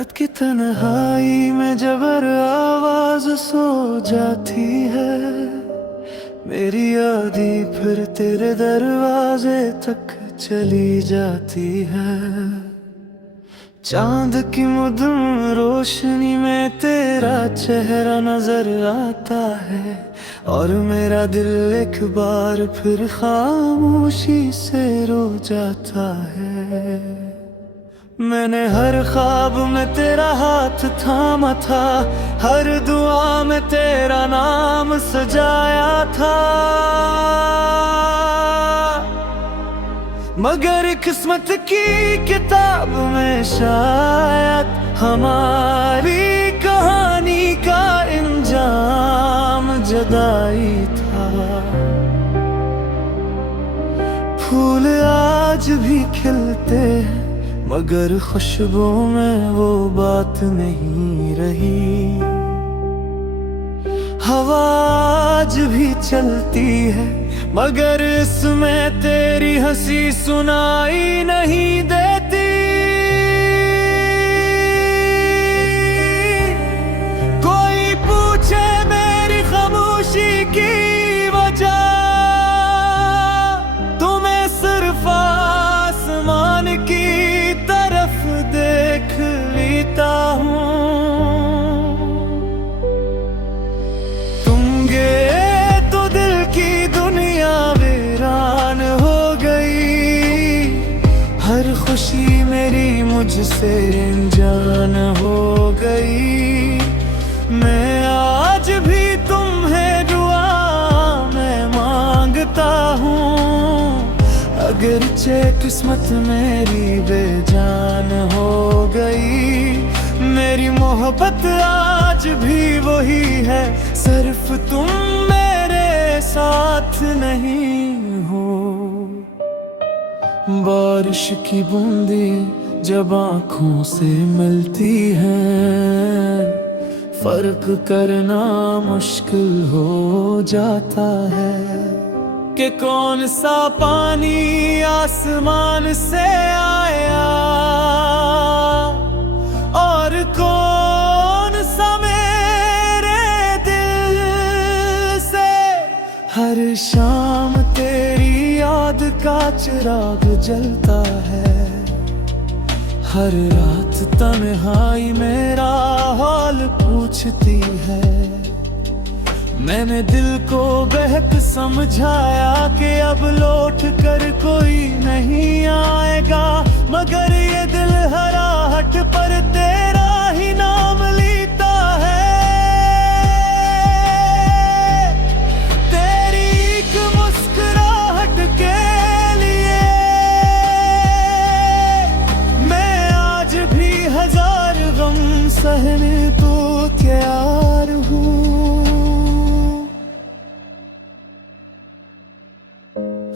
रात की तन्हाई में जब आवाज सो जाती है, मेरी आदि फिर तेरे दरवाजे तक चली जाती है। चांद की मुद्दम रोशनी में तेरा चेहरा नजर आता है, और मेरा दिल एक बार फिर खामोशी से रो जाता है। मैंने हर ख्वाब में तेरा हाथ थामा था, हर दुआ में तेरा नाम सजाया था, मगर किस्मत की किताब में शायद हमारी कहानी का इंजाम जुदाई था। फूल आज भी खिलते हैं, मगर खुशबू में वो बात नहीं रही। हवा आज भी चलती है, मगर इसमें तेरी हंसी सुनाई नहीं देती। कोई पूछे मेरी खामोशी की वजह, तो मैं सिर्फ आसमान की तरफ देख लेता हूँ। तुम गए तो दिल की दुनिया वीरान हो गई, हर खुशी मेरी मुझसे अनजान हो गई। मैं आज भी तुम्हें दुआ मैं मांगता हूँ, अगरचे किस्मत मेरी बेजान हो गई। मेरी मोहब्बत आज भी वही है, सिर्फ तुम मेरे साथ नहीं हो। बारिश की बूंदें जब आँखों से मिलती हैं, फर्क करना मुश्किल हो जाता है कि कौन सा पानी आसमान से आया और कौन सा मेरे दिल से। हर शाम तेरी याद का चिराग जलता है, हर रात तन्हाई मेरा हाल पूछती है। मैंने दिल को बहक समझाया कि अब लौट कर कोई नहीं आएगा, मगर ये दिल हराहट पर तेरा ही नाम लेता है। तेरी एक मुस्कुराहट के लिए मैं आज भी हजार गम सहने को तैयार हूँ।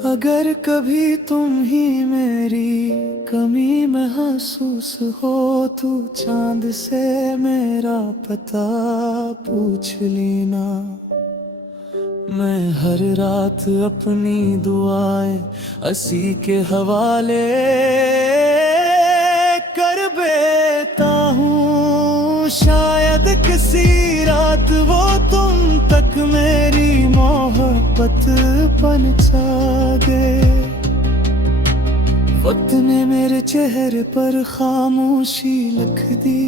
अगर कभी तुम ही मेरी कमी महसूस हो, तो चांद से मेरा पता पूछ लेना। मैं हर रात अपनी दुआएं असी के हवाले कर बेता हूँ। शायद किसी रात वो तुम तक मेरी मोहब्बत पहुंचा दे। वक्त ने मेरे चेहरे पर खामोशी लिख दी,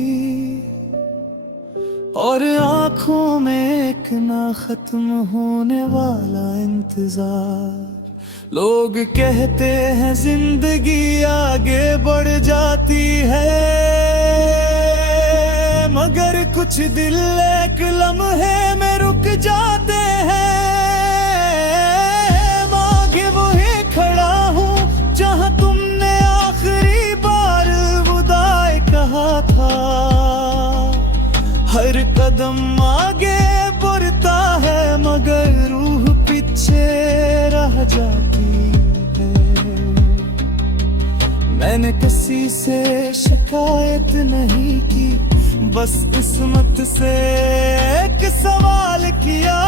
और आंखों में एक ना खत्म होने वाला इंतजार। लोग कहते हैं जिंदगी आगे बढ़ जाती है, मगर कुछ दिल एक लम्हे में रुक जाते हैं। मांगे वही खड़ा हूँ जहाँ तुमने आखिरी बार विदाई कहा था। हर कदम आगे बढ़ता है, मगर रूह पीछे रह जाती है। मैंने किसी से शिकायत नहीं की, बस किस्मत से एक सवाल किया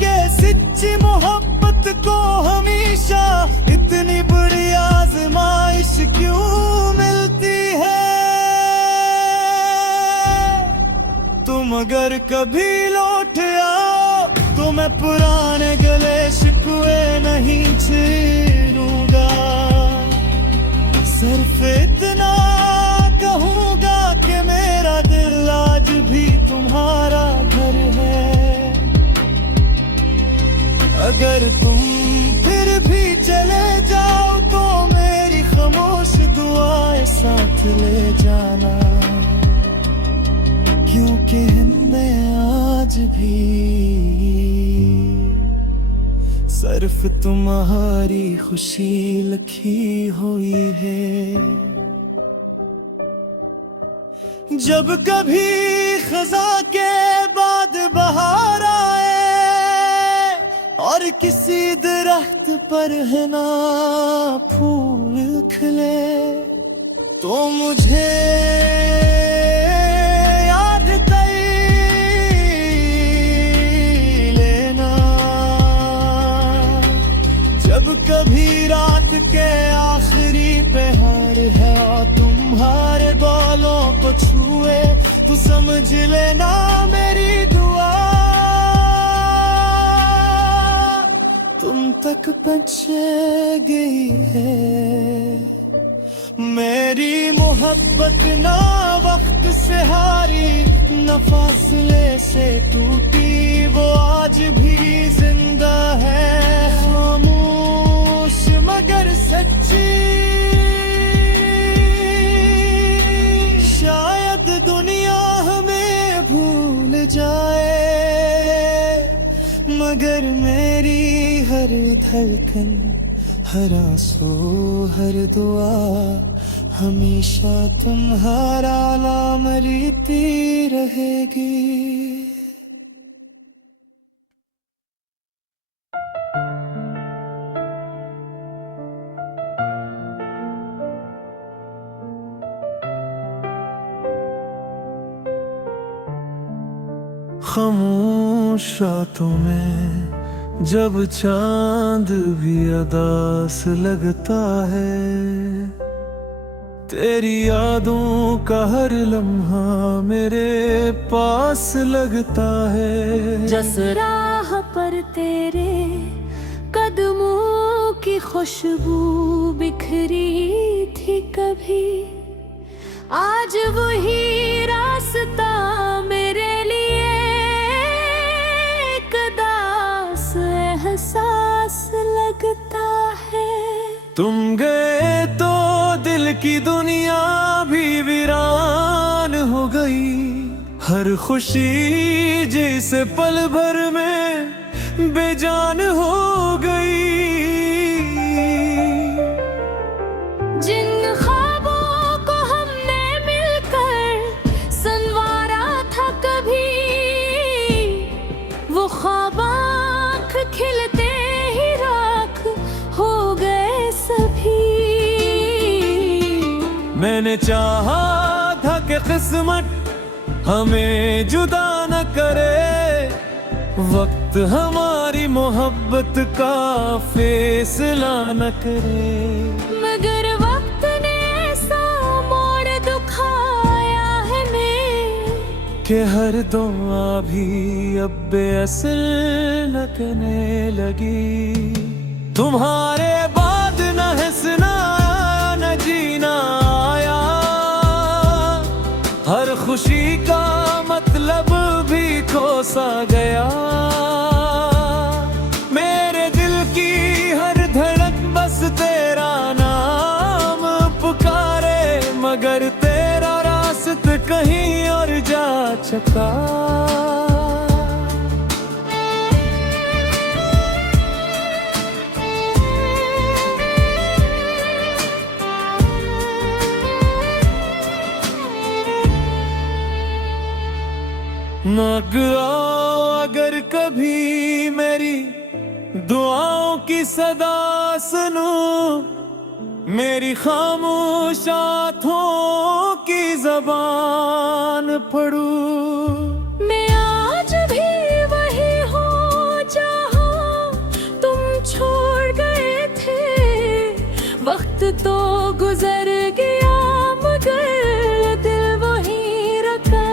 कि सच्ची मोहब्बत को हमेशा इतनी बड़ी आजमाइश क्यों मिलती है। मगर कभी लौट आओ तो मैं पुराने गले शिकवे नहीं छेड़ूंगा। सिर्फ इतना कहूंगा कि मेरा दिल आज भी तुम्हारा घर है। अगर तुम फिर भी चले जाओ तो मेरी खामोश दुआएं साथ ले जाना, क्योंकि हमें आज भी सिर्फ तुम्हारी खुशी लिखी हुई है। जब कभी खजा के बाद बहार आए और किसी दरख्त पर है ना फूल खिले, तो मुझे याद कर लेना। जब कभी रात के आखिरी पहर है और तुम्हारे बालों को छुए तो समझ लेना मेरी दुआ तुम तक पहुंच गई है। मेरी मोहब्बत ना वक्त से हारी, न फासले से टूटी, वो आज भी जिंदा है, खामोश मगर सच्ची। शायद दुनिया हमें भूल जाए, मगर मेरी हर धड़कन, हर आंसू, हर दुआ हमेशा तुम्हारा नाम रीति रहेगी। खामोश रातों में जब चांद भी अदास लगता है, तेरी यादों का हर लम्हा मेरे पास लगता है। जिस राह पर तेरे कदमों की खुशबू बिखरी थी कभी, आज वही रास्ता मेरे लिए एहसास लगता है। तुम गए तो दिल की दुनिया भी वीरान हो गई, हर खुशी जैसे पल भर में बेजान हो गई। जिन ख्वाबों को हमने मिलकर संवारा था कभी, वो ख्वाब खिलते ही राख हो गए सभी। मैंने चाहा था कि किस्मत हमें जुदा न करे, वक्त हमारी मोहब्बत का फैसला न करे, मगर वक्त ने ऐसा मोड़ दुखाया है कि हर दुआ भी अब बेअसल लगने लगी। तुम्हारे बाद न हंसना न जीना आया, हर खुशी का मतलब भी खो सा गया। मेरे दिल की हर धड़क बस तेरा नाम पुकारे, मगर तेरा रास्ता कहीं और जा चुका। अगर कभी मेरी दुआओं की सदा सुनो, मेरी खामोश आँखों की ज़बान पढ़ू, मैं आज भी वही हूँ जहाँ तुम छोड़ गए थे। वक्त तो गुजर गया मगर दिल वही रखा।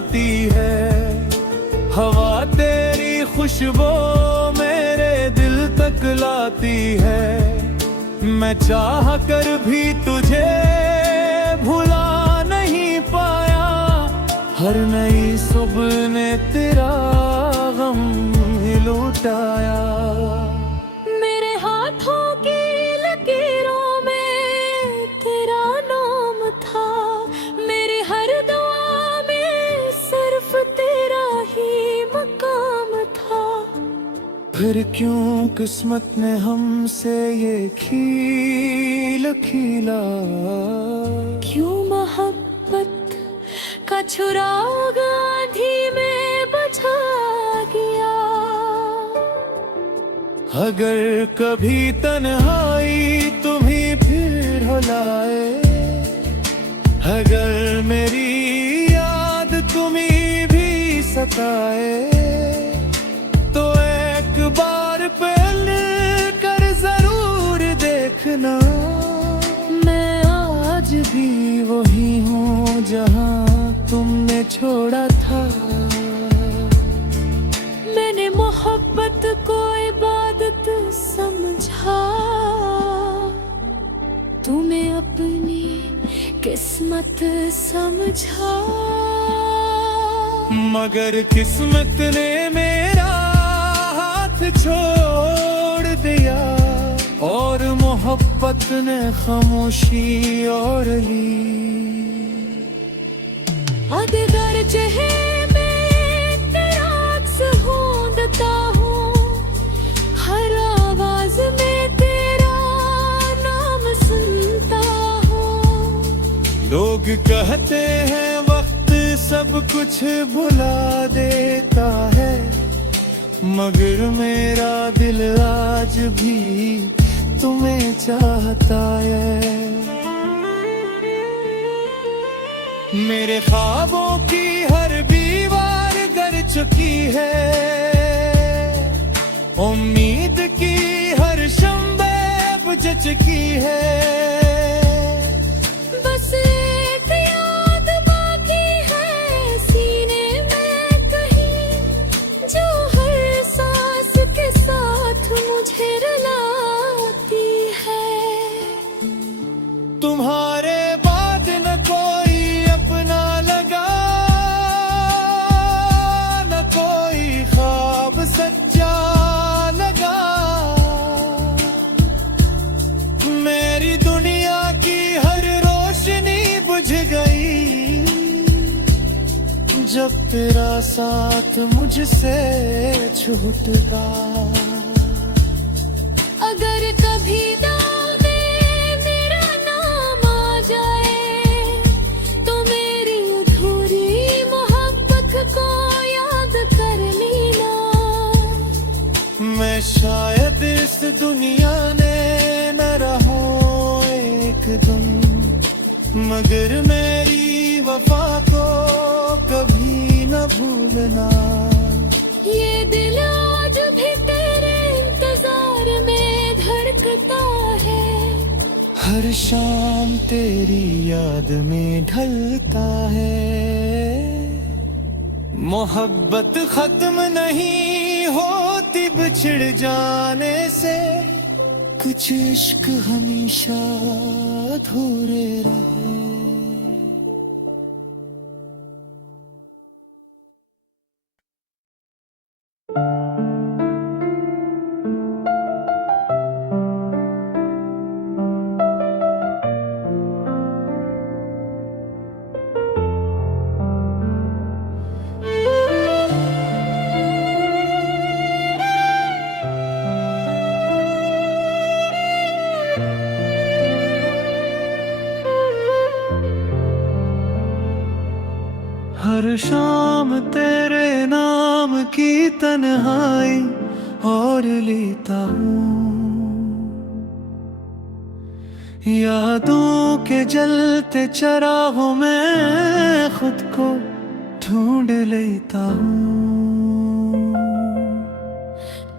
आती है। हवा तेरी खुशबू मेरे दिल तक लाती है। मैं चाह कर भी तुझे भुला नहीं पाया। हर नई सुबह ने तेरा गम ही लुटाया। मेरे हाथों की लकीरों में तेरा नाम था। मेरी हर दुआ में सिर्फ तेरा ही मकाम था। फिर क्यों किस्मत ने हमसे ये खील खीला। क्यों मोहब्बत का चुराग आंधी में बुझा गया। अगर कभी तन्हाई तुम्हें फिर रुलाए। अगर मेरी याद तुम्हें भी सताए। तो एक बार पहले कर जरूर देखना। मैं आज भी वही हूँ जहाँ तुमने छोड़ा था। मैंने मोहब्बत को इबादत समझा। तुम्हें अपनी किस्मत समझा। मगर किस्मत ने मेरा हाथ छोड़ दिया। और मोहब्बत ने खामोशी और ली। अगर चेहरे में तेरा अक्स ढूंढता हूँ। हर आवाज में तेरा नाम सुनता हूँ। लोग कहते हैं वक्त सब कुछ भुला देता है। मगर मेरा दिल आज भी तुम्हें चाहता है। मेरे ख्वाबों की हर दीवार गर चुकी है। उम्मीद की हर शम्बे बुझ चुकी है। बस एक याद बाकी है सीने में कहीं। जो हर सांस के साथ मुझे रुलाती है। तुम्हारे बाद न कोई अपना लगा। न कोई ख्वाब सच्चा लगा। मेरी दुनिया की हर रोशनी बुझ गई। जब तेरा साथ मुझसे छूट गया। अगर कभी दाव में मेरा नाम आ जाए। तो मेरी अधूरी मोहब्बत को याद कर लेना। मैं शायद इस दुनिया ने न रहूं एक दिन। मगर मेरी वफा को कभी न भूलना। ये दिल आज भी तेरे इंतजार में धड़कता है। हर शाम तेरी याद में ढलता है। मोहब्बत खत्म नहीं होती बिछड़ जाने से। कुछ इश्क हमेशा अधूरे रहे। हर शाम तेरे नाम की तन्हाई और लेता हूँ। यादों के जलते चरागों में खुद को ढूंढ लेता हूँ।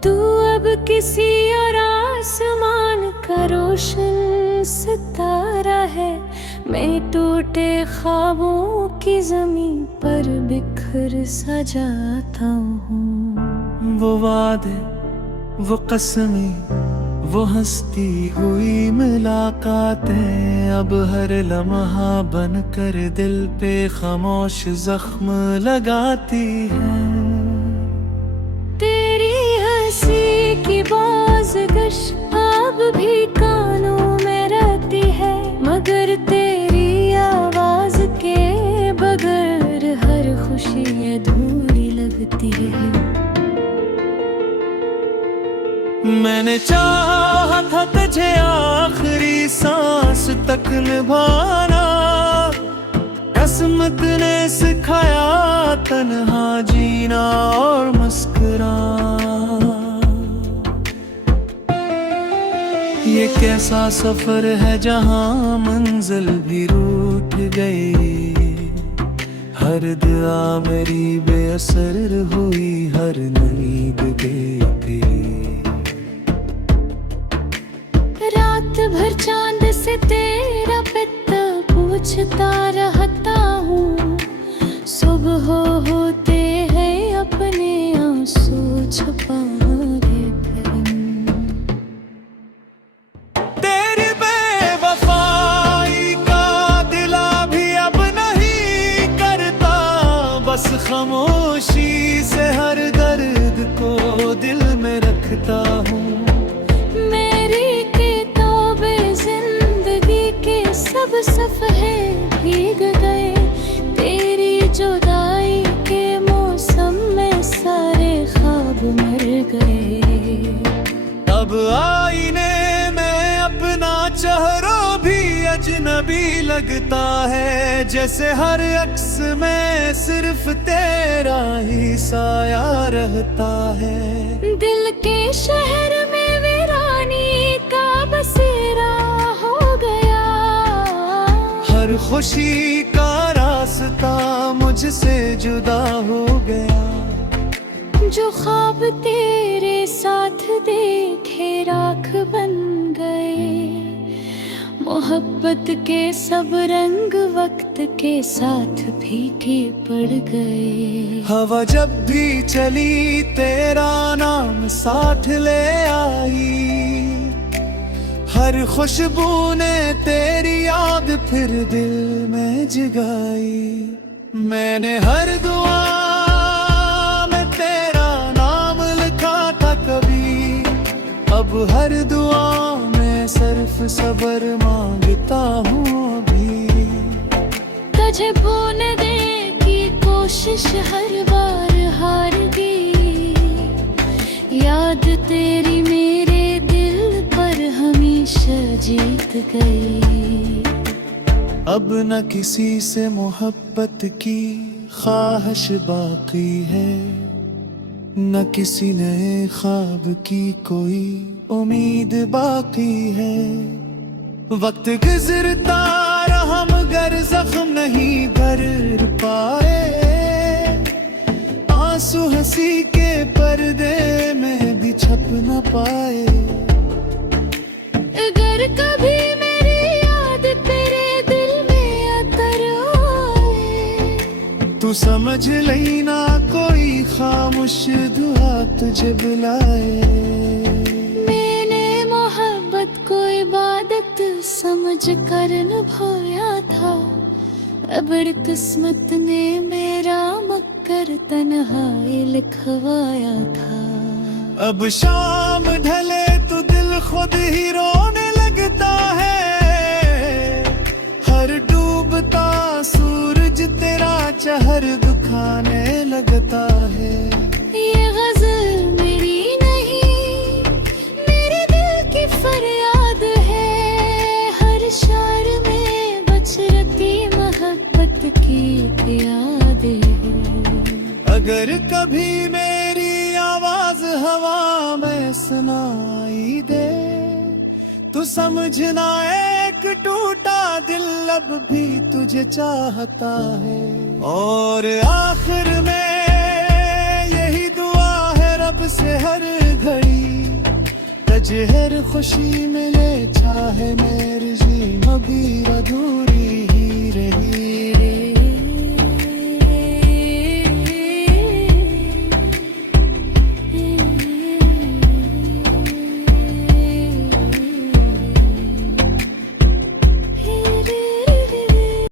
तू अब किसी और आसमान का रोशन सितारा है। मैं टूटे ख्वाबों की जमीन पर बिखर सा जाता हूँ। वो वादे, वो कसमें, वो हंसती हुई मुलाकातें अब हर लम्हा बन कर दिल पे खामोश जख्म लगाती हैं। तेरी हंसी की बाज़गश अब भी कानों में रहती है, मगर तेरी आवाज के बगैर हर खुशी अधूरी लगती है। मैंने चाहा था तुझे आखिरी सांस तक निभाना, किस्मत ने सिखाया तन्हा जीना और मुस्कुराना। ये कैसा सफर है जहां मंजिल भी रूठ गई, हर दुआ मेरी बेअसर हुई, हर नींद गई। रात भर चांद से तेरा पिता पूछता रहता हूँ, सुबह होते हैं अपने आंसू छुपाए फिर। तेरी बेवफाई का दिला भी अब नहीं करता, बस खामोशी से हर दर्द को दिल में रखता हूँ। सब सफ़े भीग गए, तेरी जुदाई के मौसम में सारे ख्वाब मर गए। अब आईने में अपना चेहरा भी अजनबी लगता है, जैसे हर अक्स में सिर्फ तेरा ही साया रहता है। दिल के शहर में वीरानी का बसेरा हो गया, हर खुशी का रास्ता मुझसे जुदा हो गया। जो ख्वाब तेरे साथ देखे राख बन गए, मोहब्बत के सब रंग वक्त के साथ फीके पड़ गए। हवा जब भी चली तेरा नाम साथ ले आई, हर खुशबू ने तेरी याद फिर दिल में जगाई। मैंने हर दुआ में तेरा नाम लिखा था कभी, अब हर दुआ में सिर्फ सब्र मांगता हूँ अभी। तुझे भूलने की कोशिश हर बार हार गई, याद तेरी मेरे दिल पर हमेशा जीत गई। अब न किसी से मोहब्बत की ख्वाहिश बाकी है, न किसी नए ख्वाब की कोई उम्मीद बाकी है। वक्त गुजरता रहा मगर जख्म नहीं भर पाए, आंसू हंसी के पर्दे में भी छप न पाए। अगर कभी मेरी याद तेरे दिल में आकर आए, तू समझ लेना कोई खामोश दुआ तुझे बुलाए। मैंने मोहब्बत को इबादत समझ कर निभाया था, अब किस्मत ने मेरा मक्कर तन्हाई लिखवाया था। अब शाम ढले तो दिल खुद ही रोने लगता है, हर डूबता सूरज तेरा चेहर दुखाने लगता है। ये गजल मेरी नहीं, मेरे दिल की फरियाद है, हर शार में बचती मोहब्बत की यादें हैं। अगर कभी मेरी आवाज हवा में सुनाई दे, तू समझना एक टूटा दिल अब भी तुझे चाहता है। और आखिर में यही दुआ है रब से हर घड़ी, तुझे हर खुशी मिले चाहे मेरी जी मगर अधूरी।